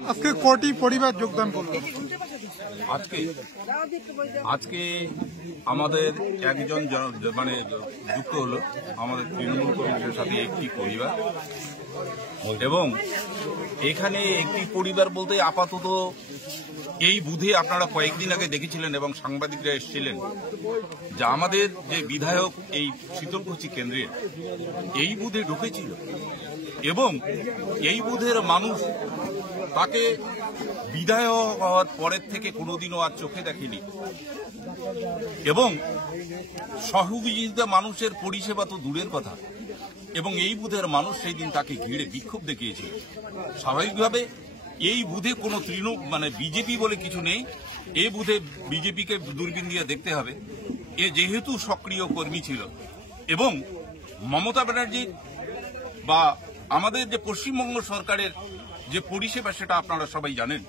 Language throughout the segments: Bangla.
আজকে কটি পরিবার যোগদান করলো? আজকে আমাদের একজন মানে যুক্ত হলো আমাদের তৃণমূল কংগ্রেসের সাথে একটি পরিবার, এবং এখানে একটি পরিবার বলতে আপাতত এই বুথে আপনারা কয়েকদিন আগে দেখেছিলেন এবং সাংবাদিকরা এসেছিলেন যে আমাদের যে বিধায়ক এই শীতলকুচি কেন্দ্রের এই বুথে ঢুকেছিল এবং এই বুথের মানুষ তাকে বিধায়ক হওয়ার পরের থেকে কোনোদিনও আর চোখে দেখেনি, এবং সহযোগিতা মানুষের পরিষেবা তো দূরের কথা, এবং এই বুথের মানুষ সেই দিন তাকে ঘিরে বিক্ষোভ দেখিয়েছিল। স্বাভাবিকভাবে এই বুথে কোনো মানে বিজেপি বলে কিছু নেই, এই বুথে বিজেপিকে দূরবীন দিয়ে দেখতে হবে। এ যেহেতু সক্রিয় কর্মী ছিল, এবং মমতা ব্যানার্জি বা আমাদের যে পশ্চিমবঙ্গ সরকারের যে পরিষেবা সেটা আপনারা সবাই জানেন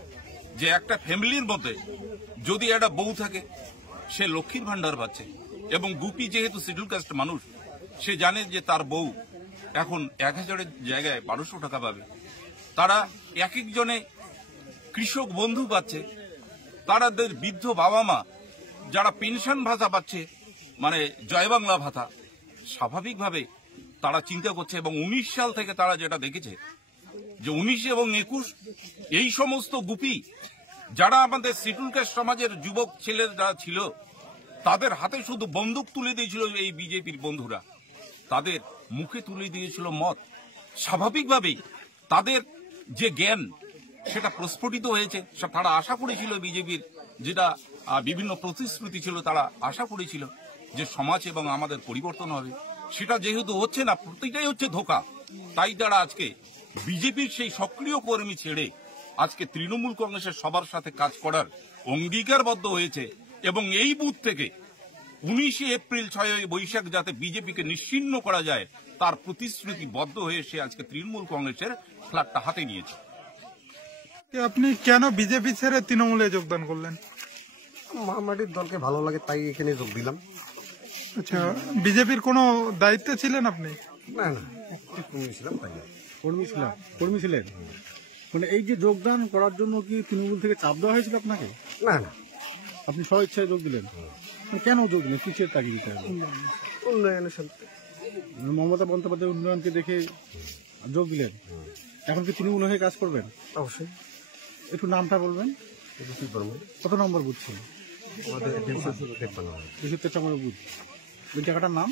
যে একটা ফ্যামিলির মধ্যে যদি একটা বউ থাকে সে লক্ষ্মীর ভান্ডার পাচ্ছে, এবং গুপি যেহেতু শিডিউল কাস্ট মানুষ সে জানে যে তার বউ এখন 1000-এর জায়গায় 1200 টাকা পাবে। তারা এক একজনে কৃষক বন্ধু পাচ্ছে, তাদের বৃদ্ধ বাবা মা যারা পেনশন ভাতা পাচ্ছে মানে জয় বাংলা ভাতা। স্বাভাবিকভাবে তারা চিন্তা করছে, এবং 19 সাল থেকে তারা যেটা দেখেছে যে 19 এবং 21 এই সমস্ত গুপি যারা আমাদের শিডিউল কাস্ট সমাজের যুবক ছেলেরা ছিল তাদের হাতে শুধু বন্দুক তুলে দিয়েছিল এই বিজেপির বন্ধুরা, তাদের মুখে তুলে দিয়েছিল মদ। স্বাভাবিকভাবেই তাদের যে জ্ঞান সেটা প্রস্ফুটিত হয়েছে। তারা আশা করেছিল বিজেপির যেটা বিভিন্ন প্রতিশ্রুতি ছিল, তারা আশা করেছিল যে সমাজ এবং আমাদের পরিবর্তন হবে। সেটা যেহেতু হচ্ছে না, প্রতিটাই হচ্ছে ধোঁকা, তাই তারা আজকে বিজেপির সেই সক্রিয় কর্মী ছেড়ে আজকে তৃণমূল কংগ্রেসের সবার সাথে কাজ করার অঙ্গীকারবদ্ধ হয়েছে, এবং এই বুথ থেকে 19 এপ্রিল 6 বৈশাখ যাতে বিজেপিকে নিশ্চিহ্ন করা যায় তার প্রতিশ্রুতিবদ্ধ হয়ে সে আজকে তৃণমূল কংগ্রেসের ফ্ল্যাগটা হাতে নিয়েছে। আপনি কেন বিজেপি ছেড়ে তৃণমূলে যোগদান করলেন? মহামাটির দলকে ভালো লাগে তাই এখানে যোগ দিলাম। আচ্ছা, বিজেপির কোনো দায়িত্বে ছিলেন আপনি? না না, কর্মী ছিলাম। কর্মী ছিলেন মানে এই যে যোগদান করার জন্য কি তৃণমূল থেকে চাপ দেওয়া হয়েছিল আপনাকে? না না, আপনি স্বইচ্ছায় যোগ দিলেন? কেন যোগ দিলেন, কিসের তাগিদে? উন্নয়নের সাথে। মমতা বন্দ্যোপাধ্যায়ের উন্নয়নকে দেখে যোগ দিলেন। এখন কি তৃণমূল হয়ে কাজ করবেন? অবশ্যই। একটু নামটা বলবেন। কত নম্বর বুথ ছিল? আমাদের 253 বুথ। ওই জায়গাটার নাম?